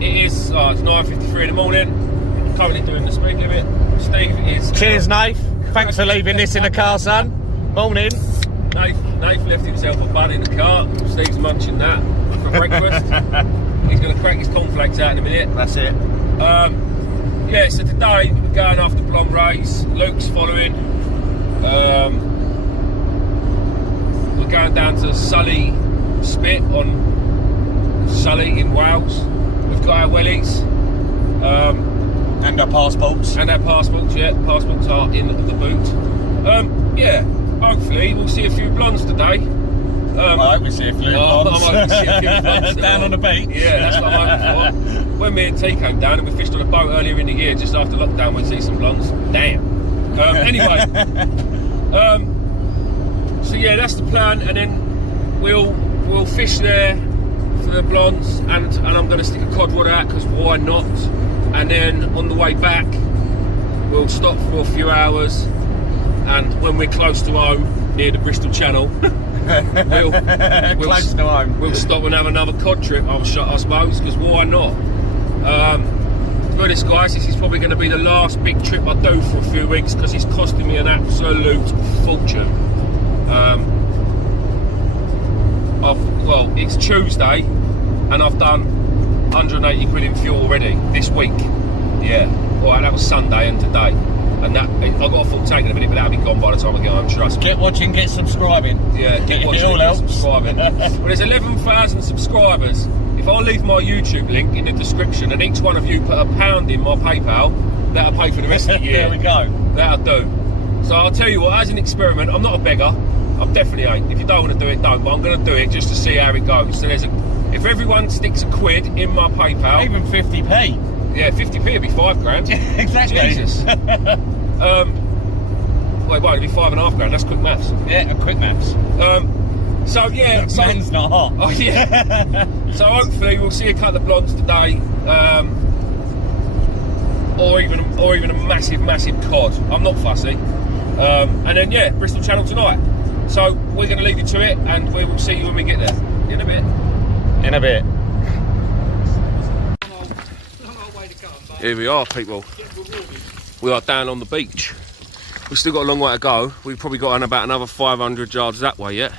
It is, it's 9:53 in the morning. I'm currently doing the speed limit. Steve is... Cheers, Nath. Thanks for leaving this in the car, son. Morning. Nath left himself a bun in the car. Steve's munching that for breakfast. He's going to crack his cornflakes out in a minute. That's it. Yeah, so today we're going after blonde rays. Luke's following. We're going down to Sully Spit on Sully in Wales. We've got our wellies. And our passports. And our passports, yeah. Passports are in the boot. Yeah, hopefully we'll see a few blondes today. I hope we see a few blondes. I'm hoping to see a few blondes. Down on the beach. Yeah, that's what I'm hoping for. When me and T came down and we fished on a boat earlier in the year, just after lockdown, we'd see some blondes. Damn. Anyway. So yeah, that's the plan, and then we'll fish there for the blondes, and I'm going to stick a cod rod out, because why not? And then on the way back we'll stop for a few hours, and when we're close to home near the Bristol Channel we'll close to home, we'll stop and have another cod trip, I suppose, because why not? To be honest, guys, this is probably going to be the last big trip I do for a few weeks, because it's costing me an absolute fortune. Well, it's Tuesday and I've done 180 quid in fuel already this week. Yeah, well, that was Sunday and today, and that I've got a full tank in a minute, but that'll be gone by the time I get home, trust me. Get watching, get subscribing. Yeah, get watching, it all get helps. subscribing. Well, there's 11,000 subscribers. If I leave my YouTube link in the description and each one of you put £1 in my PayPal, that'll pay for the rest of the year. There we go. That'll do. So I'll tell you what, as an experiment, I'm not a beggar. I definitely ain't. If you don't want to do it, don't. But I'm going to do it just to see how it goes. So if everyone sticks a quid in my PayPal, Even 50p. yeah, 50p would be £5 grand. Exactly. Jesus. Wait, it'd be £5.5 grand. That's quick maths. Yeah, quick maths. So yeah, Man's not hot. Oh yeah. So hopefully we'll see a couple of blondes today, or even a massive cod. I'm not fussy. And then yeah, Bristol Channel tonight. So we're going to leave you to it, and we will see you when we get there. In a bit. In a bit. Here we are, people. We are down on the beach. We've still got a long way to go. We've probably got about another 500 yards that way yet.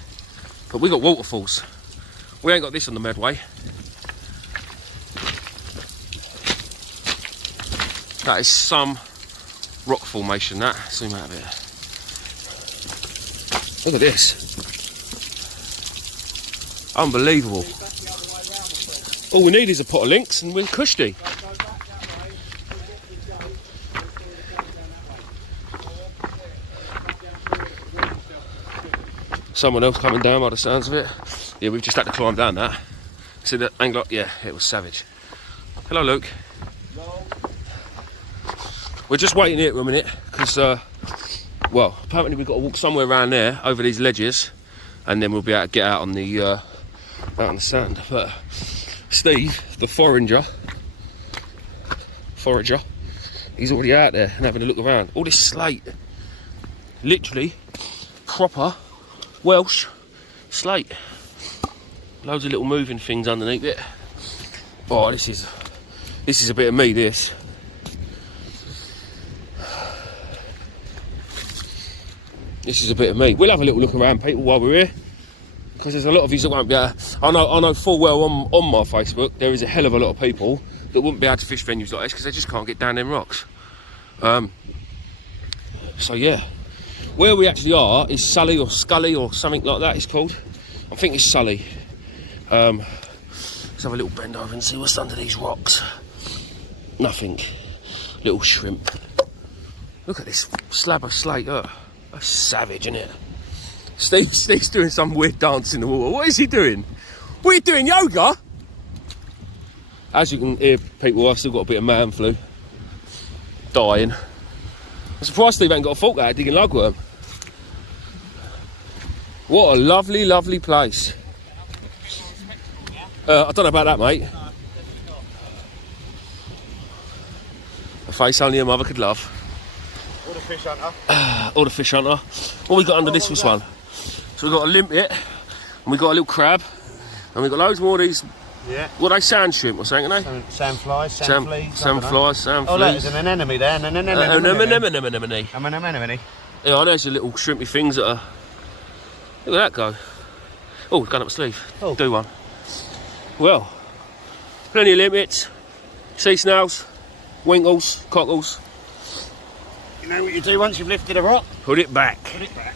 But we've got waterfalls. We ain't got this on the Medway. That is some rock formation, that. Zoom out a bit. Look at this. Unbelievable. All we need is a pot of links and we're cushy. Someone else coming down by the sounds of it. Yeah, we've just had to climb down that. See the angle? Yeah, it was savage. Hello, Luke. Hello. We're just waiting here for a minute because, well, apparently we've got to walk somewhere around there over these ledges, and then we'll be able to get out on the sand. But Steve, the forager, he's already out there and having a look around. All this slate, literally proper Welsh slate. Loads of little moving things underneath it. Oh, this is a bit of me, this. This is a bit of me. We'll have a little look around, people, while we're here, because there's a lot of you that won't be able to, I know full well on my Facebook there is a hell of a lot of people that wouldn't be able to fish venues like this because they just can't get down them rocks. So yeah, where we actually are is Sully or Scully or something like that it's called. I think it's Sully. Let's have a little bend over and see what's under these rocks. Nothing. Little shrimp. Look at this slab of slate. That's savage, isn't it? Steve's doing some weird dance in the water. What is he doing? What are you doing, yoga? As you can hear, people, I've still got a bit of man flu. Dying. I'm surprised Steve ain't got a fork out digging lugworm. What a lovely, lovely place. I don't know about that, mate. A face only a mother could love. Or the fish hunter. Or the fish hunter. What we got under this one? So we've got a limpet, and we've got a little crab, and we've got loads more of these Yeah. What are they, sand shrimp or something, are they? Sand flies, sand fleas. Sand flies, sand fleas. Oh, look, there's an anemone there. An anemone. Yeah, I know there's the little shrimpy things that are... Look at that go. Oh, it's going up my sleeve. Oh. Do one. Well, plenty of limits. Sea snails, winkles, cockles. You know what you do once you've lifted a rock? Put it back. Put it back.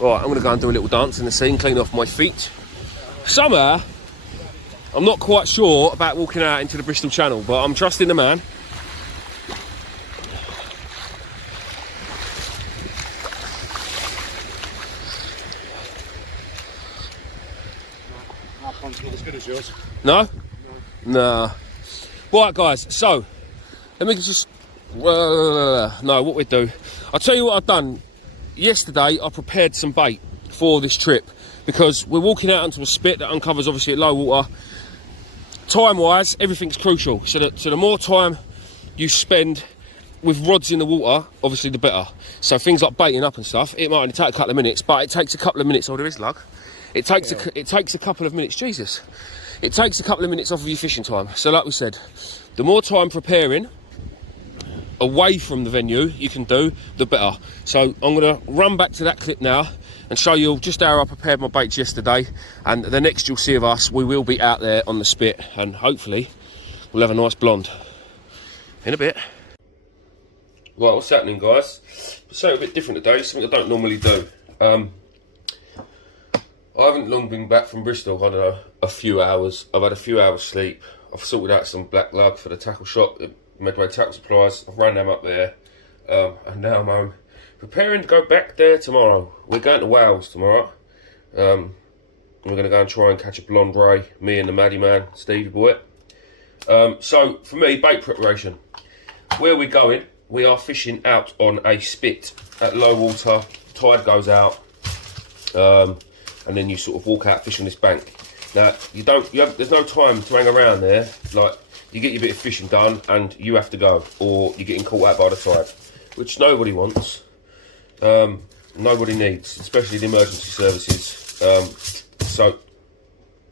Right, I'm going to go and do a little dance in the sea and clean off my feet. Somehow, I'm not quite sure about walking out into the Bristol Channel, but I'm trusting the man. Our pond's not as good as yours. No? No. Right, guys, so, let me just... no, what we do... I'll tell you what I've done. Yesterday, I prepared some bait for this trip because we're walking out onto a spit that uncovers, obviously, at low water. Time-wise, everything's crucial. So the more time you spend with rods in the water, obviously, the better. So things like baiting up and stuff, it might only take a couple of minutes, but it takes a couple of minutes. Oh, there is lug. It takes a couple of minutes. Jesus. It takes a couple of minutes off of your fishing time. So like we said, the more time preparing away from the venue you can do, the better. So I'm going to run back to that clip now and show you just how I prepared my baits yesterday, and the next you'll see of us, we will be out there on the spit and hopefully we'll have a nice blonde in a bit. Right, what's happening, guys? So a bit different today, something I don't normally do. I haven't long been back from Bristol. I don't know, a few hours. I've had a few hours sleep. I've sorted out some black lug for the tackle shop, Medway Tackle Supplies. I've run them up there, and now I'm home, preparing to go back there tomorrow. We're going to Wales tomorrow. We're going to go and try and catch a blonde ray, me and the Maddie man, Stevie boy. So for me, bait preparation. Where we're going, we are fishing out on a spit at low water. Tide goes out, and then you sort of walk out, fish on this bank. Now there's no time to hang around there. Like, you get your bit of fishing done and you have to go, or you're getting caught out by the tide, which nobody wants, nobody needs, especially the emergency services. So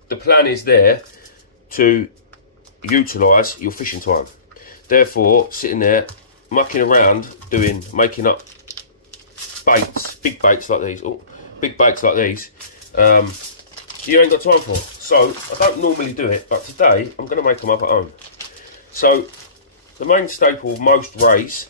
the plan is there to utilise your fishing time. Therefore, sitting there mucking around making up baits, big baits like these, you ain't got time for. So I don't normally do it, but today I'm going to make them up at home. So the main staple of most rays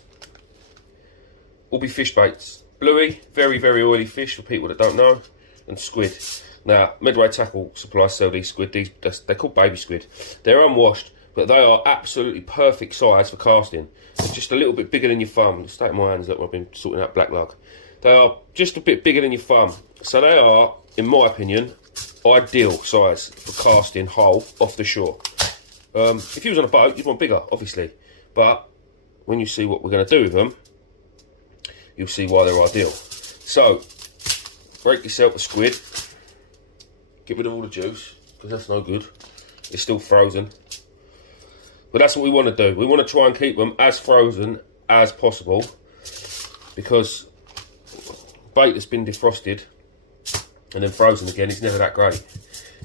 will be fish baits. Bluey, very, very oily fish for people that don't know, and squid. Now, Medway Tackle Supplies sell these squid. They're called baby squid. They're unwashed, but they are absolutely perfect size for casting. They're just a little bit bigger than your thumb. The state of my hands, look, I've been sorting out black lug. They are just a bit bigger than your thumb. So they are, in my opinion, ideal size for casting whole off the shore. If you was on a boat, you'd want bigger, obviously, but when you see what we're going to do with them, you'll see why they're ideal. So break yourself a squid, get rid of all the juice, because that's no good, it's still frozen. But that's what we want to do. We want to try and keep them as frozen as possible, because bait that's been defrosted and then frozen again is never that great.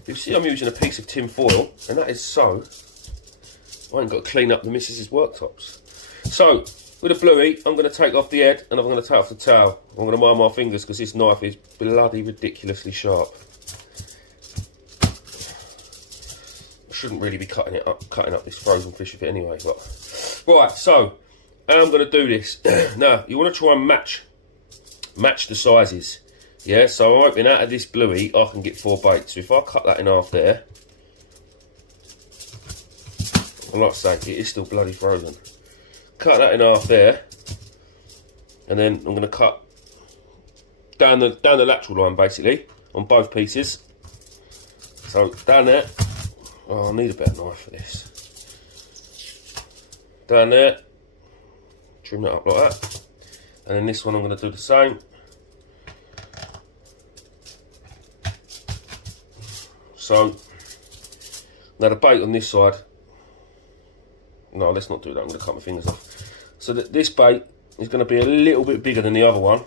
You see I'm using a piece of tin foil, and that is so I ain't got to clean up the missus's worktops. So with a bluey, I'm going to take off the head and I'm going to take off the tail. I'm going to mind my fingers because this knife is bloody ridiculously sharp. I shouldn't really be cutting up this frozen fish with it anyway. But right, so how I'm going to do this. Now you want to try and match the sizes. Yeah, so I'm hoping out of this bluey I can get 4 baits. So if I cut that in half there, and like I say, it is still bloody frozen. Cut that in half there, and then I'm going to cut down the lateral line basically on both pieces. So down there. Oh, I need a better knife for this. Down there, trim that up like that, and then this one I'm going to do the same. So now the bait on this side. No, let's not do that. I'm going to cut my fingers off. So that this bait is going to be a little bit bigger than the other one,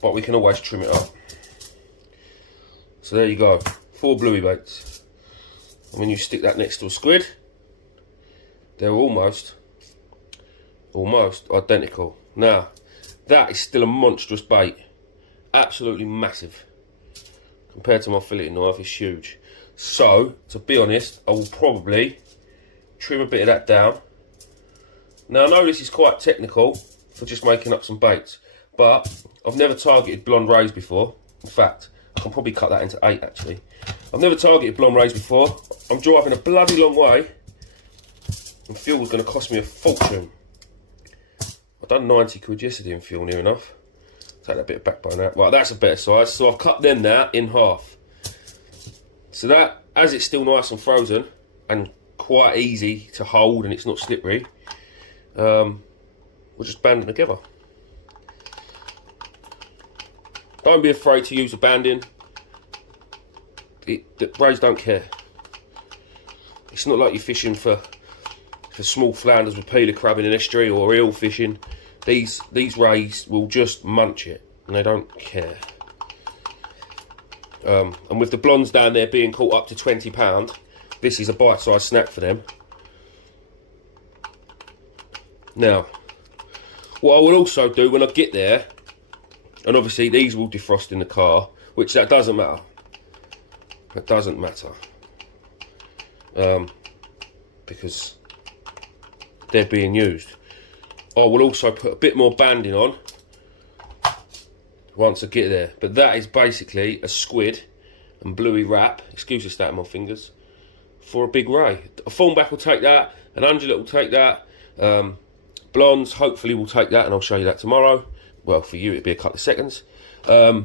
but we can always trim it up. So there you go, 4 bluey baits. And when you stick that next to a squid, they're almost identical. Now, that is still a monstrous bait. Absolutely massive. Compared to my filleting knife, it's huge. So, to be honest, I will probably trim a bit of that down. Now, I know this is quite technical for just making up some baits, but I've never targeted blonde rays before. In fact, I can probably cut that into 8 actually. I've never targeted blonde rays before. I'm driving a bloody long way, and fuel was going to cost me a fortune. I've done 90 quid yesterday in fuel, near enough. Take that bit of backbone out. Right, that's a better size. So I've cut them now in half. So that, as it's still nice and frozen and quite easy to hold and it's not slippery, we'll just band them together. Don't be afraid to use the banding. The rays don't care. It's not like you're fishing for small flounders with peeler crabbing in estuary or eel fishing. These rays will just munch it and they don't care. And with the blondes down there being caught up to £20, this is a bite-sized snack for them. Now, what I will also do when I get there, and obviously these will defrost in the car, which that doesn't matter. That doesn't matter. Because they're being used. I will also put a bit more banding on once I get there. But that is basically a squid and bluey wrap, excuse the stat of my fingers, for a big ray. A thornback will take that, an undulate will take that, blondes hopefully will take that, and I'll show you that tomorrow. Well, for you it'd be a couple of seconds. Yeah,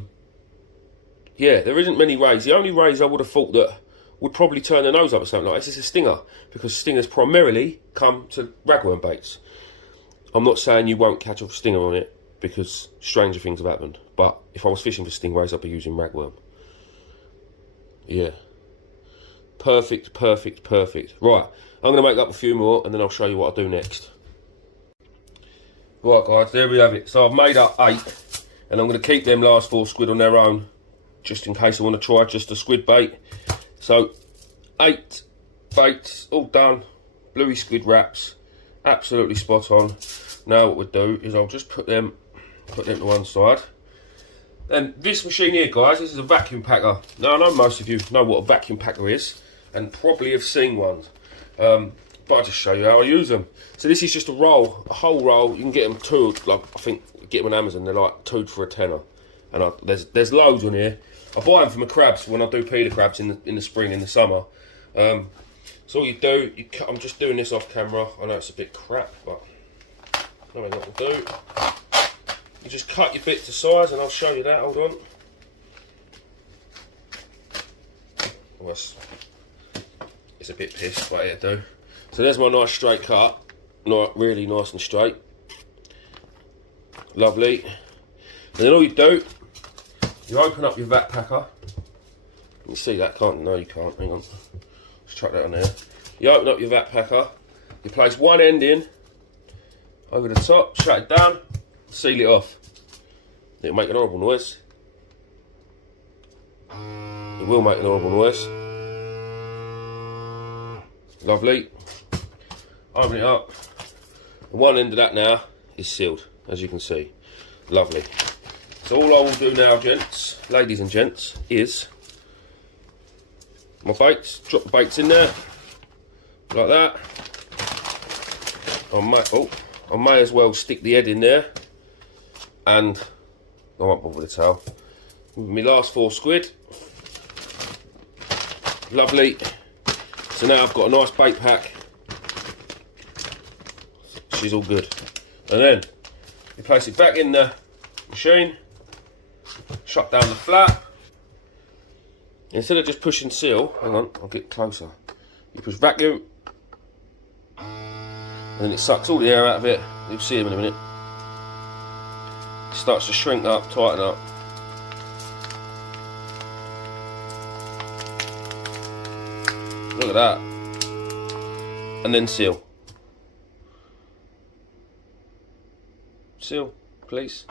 there isn't many rays. The only rays I would have thought that would probably turn their nose up or something like this is a stinger, because stingers primarily come to ragworm baits. I'm not saying you won't catch a stinger on it, because stranger things have happened, but if I was fishing for stingrays I'd be using ragworm. Yeah, perfect, perfect, perfect. Right, I'm going to make up a few more and then I'll show you what I do next. Right guys, there we have it. So I've made up 8, and I'm going to keep them last 4 squid on their own, just in case I want to try just a squid bait. So 8 baits, all done, bluey squid wraps, absolutely spot on. Now what we'll do is I'll just put them to one side. And this machine here, guys, this is a vacuum packer. Now I know most of you know what a vacuum packer is, and probably have seen one. But I'll just show you how I use them. So this is just a roll, a whole roll. You can get them tooed, like I think you get them on Amazon. They're like tooed for a tenner. And there's loads on here. I buy them for my crabs when I do peeler crabs in the spring, in the summer. So all you do, I'm just doing this off camera. I know it's a bit crap, but knowing what to do. You just cut your bit to size, and I'll show you that. Hold on. Well, it's a bit pissed, but it'll do. So there's my nice straight cut, really nice and straight. Lovely. And then all you do, you open up your vat packer. You can see that, can't you? No, you can't. Hang on. Let's chuck that on there. You open up your vat packer. You place one end in over the top, shut it down, seal it off. It'll make an horrible noise. It will make an horrible noise. Lovely. Open it up. And one end of that now is sealed, as you can see. Lovely. So all I will do now, gents, ladies and gents, is my baits. Drop the baits in there, like that. I may as well stick the head in there, and I won't bother with the tail. My last 4 squid. Lovely. So now I've got a nice bait pack. She's all good. And then you place it back in the machine, shut down the flap. Instead of just pushing seal, hang on, I'll get closer. You push vacuum, and then it sucks all the air out of it. You'll see them in a minute. It starts to shrink up, tighten up. Look at that. And then seal. Seal, please.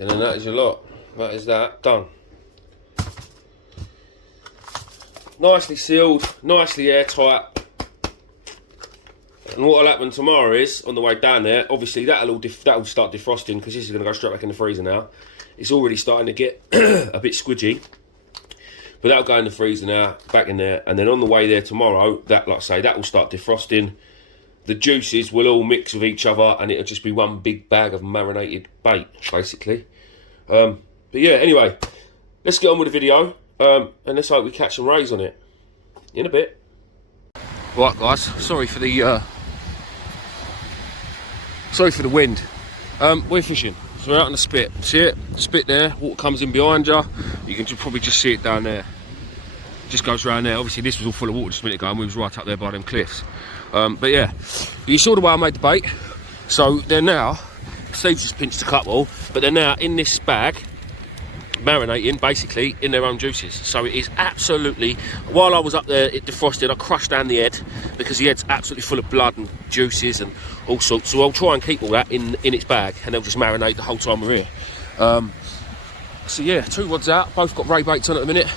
And then that is your lot. That is that, done. Nicely sealed, nicely airtight. And what will happen tomorrow is, on the way down there, obviously that'll start defrosting, because this is going to go straight back in the freezer now. It's already starting to get a bit squidgy. But that'll go in the freezer now, back in there. And then on the way there tomorrow, that, like I say, that will start defrosting. The juices will all mix with each other, and it'll just be one big bag of marinated bait, basically. But yeah, anyway, let's get on with the video, and let's hope we catch some rays on it in a bit. Right, guys, sorry for the wind. We're fishing, so we're out on the spit. See it? Spit there. Water comes in behind you. You can probably just see it down there. Just goes around there. Obviously, this was all full of water just a minute ago, and we was right up there by them cliffs. But yeah, you saw the way I made the bait. So they're now, Steve's just pinched a couple, but they're now in this bag, marinating basically in their own juices. So it is absolutely, while I was up there, it defrosted. I crushed down the head because the head's absolutely full of blood and juices and all sorts. So I'll try and keep all that in its bag, and they'll just marinate the whole time we're here. So yeah, 2 rods out, both got ray baits on at the minute.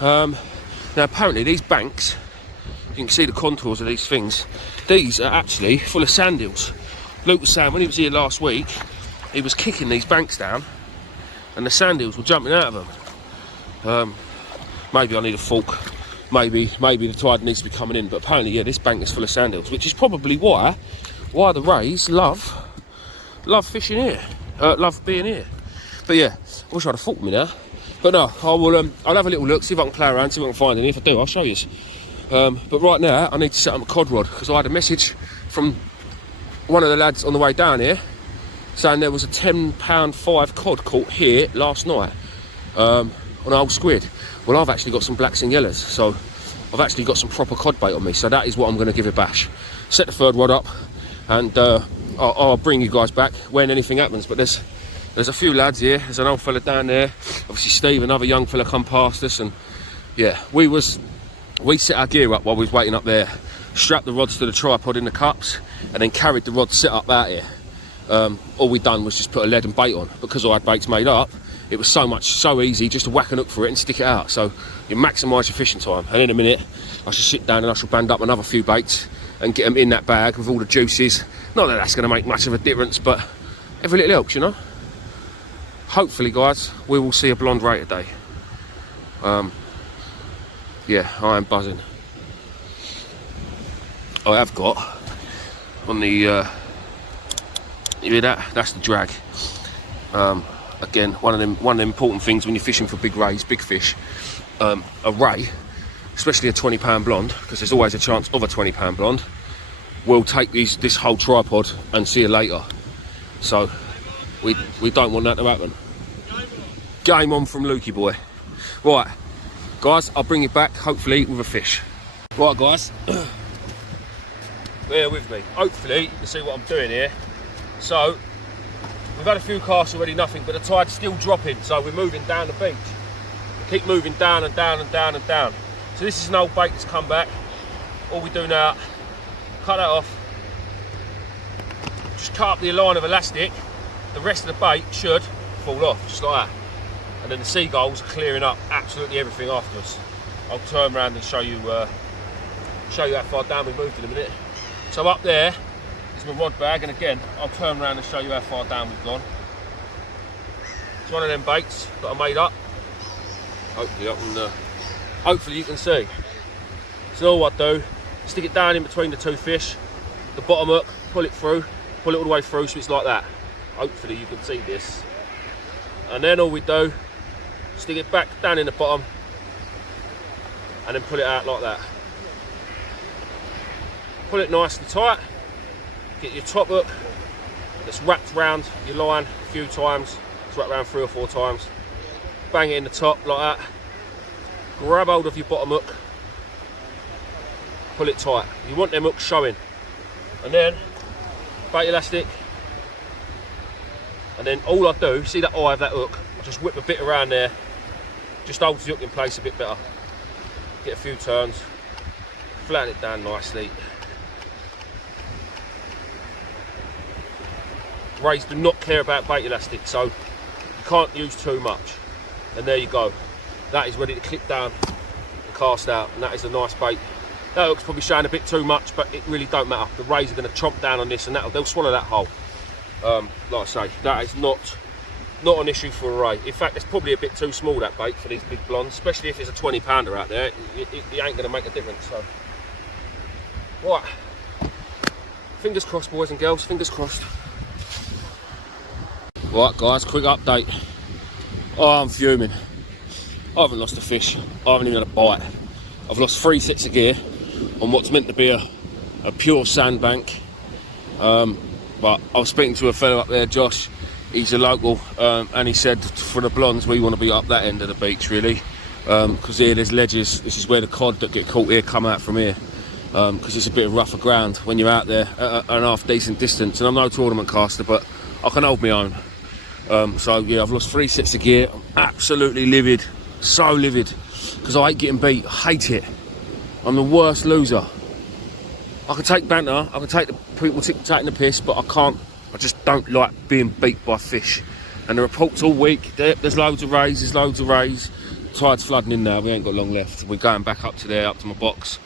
Now apparently these banks, you can see the contours of these things. These are actually full of sand eels. Luke was saying when he was here last week, he was kicking these banks down, and the sand eels were jumping out of them. Maybe I need a fork. Maybe the tide needs to be coming in. But apparently, yeah, this bank is full of sand eels, which is probably why the rays love fishing here, love being here. But yeah, I wish I had a fork with me now. But no, I'll have a little look, see if I can play around, see if I can find any. If I do, I'll show you. But right now, I need to set up a cod rod, because I had a message from one of the lads on the way down here saying there was a £10.5 cod caught here last night on an old squid. Well, I've actually got some blacks and yellows, so I've actually got some proper cod bait on me, so that is what I'm going to give it a bash. Set the 3rd rod up, and I'll bring you guys back when anything happens. But there's a few lads here. There's an old fella down there, obviously Steve, another young fella come past us, and yeah, we set our gear up while we was waiting up there, strapped the rods to the tripod in the cups, and then carried the rod set up out here. All we done was just put a lead and bait on, because I had baits made up. It was so easy just to whack a hook for it and stick it out. So you maximise your fishing time. And in a minute, I shall sit down and I shall band up another few baits and get them in that bag with all the juices. Not that that's going to make much of a difference, but every little helps, you know. Hopefully, guys, we will see a blonde ray today. Yeah, I am buzzing. I have got on the you hear that? That's the drag. Again, one of the important things when you're fishing for big rays, big fish, a ray, especially a 20-pound blonde, because there's always a chance of a 20-pound blonde, will take this whole tripod and see you later. So we don't want that to happen. Game on from Lukey boy. Right, guys, I'll bring you back hopefully with a fish. Right, guys, bear with me. Hopefully you can see what I'm doing here. So we've had a few casts already, nothing, but the tide's still dropping, so we're moving down the beach. Keep moving down and down and down and down. So this is an old bait that's come back. All we do now, cut that off, just cut up the line of elastic. The rest of the bait should fall off, just like that. And then the seagulls are clearing up absolutely everything afterwards. I'll turn around and show you how far down we moved in a minute. So up there is my rod bag, and again, I'll turn around and show you how far down we've gone. It's one of them baits that I made up. Hopefully you can see. So all I do, stick it down in between the 2 fish, the bottom hook, pull it all the way through so it's like that. Hopefully you can see this. And then all we do, stick it back down in the bottom and then pull it out like that. Pull it nice and tight, get your top hook that's wrapped round your line a few times, it's wrapped around 3 or 4 times, bang it in the top like that, grab hold of your bottom hook, pull it tight. You want them hooks showing, and then bait elastic, and then all I do, see that eye of that hook, I just whip a bit around there, just holds the hook in place a bit better, get a few turns, flatten it down nicely. Rays do not care about bait elastic, so You can't use too much. And there you go. That is ready to clip down and cast out, and that is a nice bait. That hook's probably showing a bit too much, but it really don't matter. The rays are going to chomp down on this, and they'll swallow that whole. Like I say, that is not an issue for a ray. In fact, it's probably a bit too small, that bait, for these big blondes, especially if there's a 20 pounder out there. It ain't going to make a difference. So, right, fingers crossed, boys and girls, fingers crossed. Right, guys, quick update. Oh, I'm fuming. I haven't lost a fish. I haven't even had a bite. I've lost 3 sets of gear on what's meant to be a pure sandbank. But I was speaking to a fellow up there, Josh. He's a local, and he said for the blondes we want to be up that end of the beach really, because here there's ledges. This is where the cod that get caught here come out from here, because it's a bit of rougher ground when you're out there at an half decent distance. And I'm no tournament caster, but I can hold my own. So yeah, I've lost 3 sets of gear. I'm absolutely livid, so livid, because I hate getting beat. I hate it. I'm the worst loser. I can take banter, I can take the people taking the piss, but I can't. I just don't like being beat by fish. And the reports all week, there's loads of rays, Tide's flooding in now, we ain't got long left. We're going back up to there, up to my box.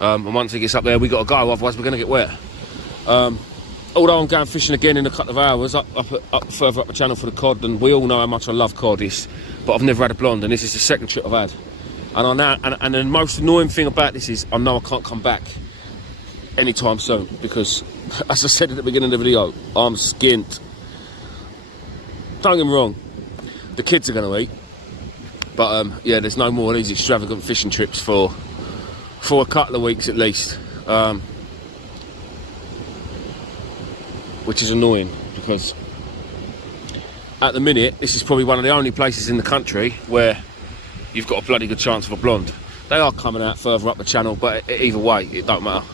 And once it gets up there, we got to go, otherwise we're going to get wet. Although I'm going fishing again in a couple of hours, up further up the channel for the cod, and we all know how much I love cod, but I've never had a blonde, and this is the second trip I've had. And the most annoying thing about this is, I know I can't come back anytime soon, because as I said at the beginning of the video, I'm skint. Don't get me wrong, the kids are going to eat, but yeah, there's no more of these extravagant fishing trips for a couple of weeks at least, which is annoying, because at the minute this is probably one of the only places in the country where you've got a bloody good chance of a blonde. They are coming out further up the channel, but either way it don't matter.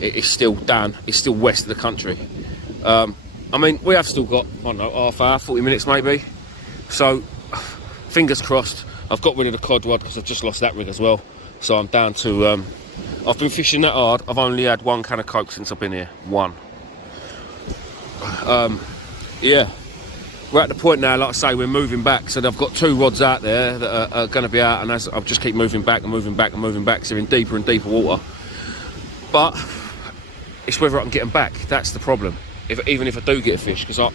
It's still down, it's still west of the country. I mean, we have still got, I don't know, half hour, 40 minutes maybe. So, fingers crossed. I've got rid of the cod rod because I've just lost that rig as well. So I'm down to, I've been fishing that hard. I've only had 1 can of Coke since I've been here, 1. Yeah, we're at the point now, like I say, we're moving back. So I've got 2 rods out there that are going to be out, and as I'll just keep moving back and moving back and moving back, so they're in deeper and deeper water. But it's whether I can get them back. That's the problem. Even if I do get a fish, because I'm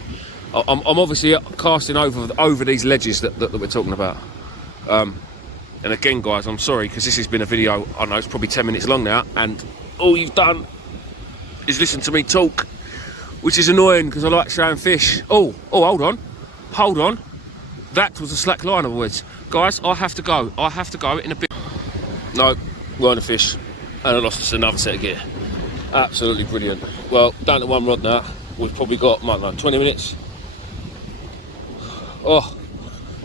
obviously casting over these ledges that we're talking about. And again, guys, I'm sorry, because this has been a video, I don't know, it's probably 10 minutes long now, and all you've done is listen to me talk, which is annoying because I like showing fish. Oh, hold on. That was a slack line, boys. Guys, I have to go in a bit. No, weren't a fish, and I lost us another set of gear. Absolutely brilliant. Well, down to 1 rod now. We've probably got, I don't know, 20 minutes. Oh,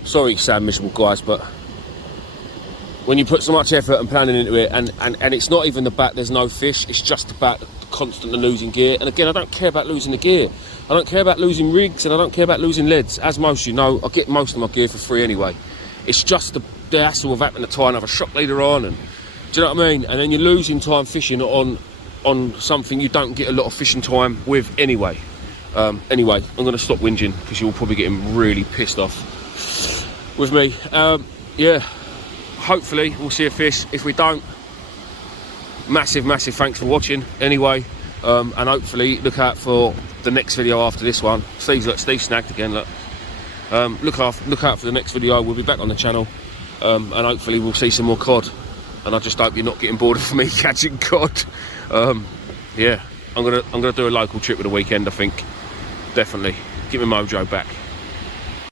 sorry, sound miserable, guys, but when you put so much effort and planning into it, and it's not even about there's no fish, it's just about constantly losing gear. And again, I don't care about losing the gear. I don't care about losing rigs, and I don't care about losing leads. As most you know, I get most of my gear for free anyway. It's just the hassle of having to tie another shock leader on, and do you know what I mean? And then you're losing time fishing on something you don't get a lot of fishing time with anyway. Anyway, I'm going to stop whinging because you'll probably get him really pissed off with me. Yeah, hopefully we'll see a fish. If we don't, massive thanks for watching anyway, and hopefully look out for the next video after this one. Steve snagged again, look. Look out for the next video. We'll be back on the channel, and hopefully we'll see some more cod. And I just hope you're not getting bored of me catching cod. Yeah, I'm gonna do a local trip at the weekend, I think. Definitely. Get my mojo back.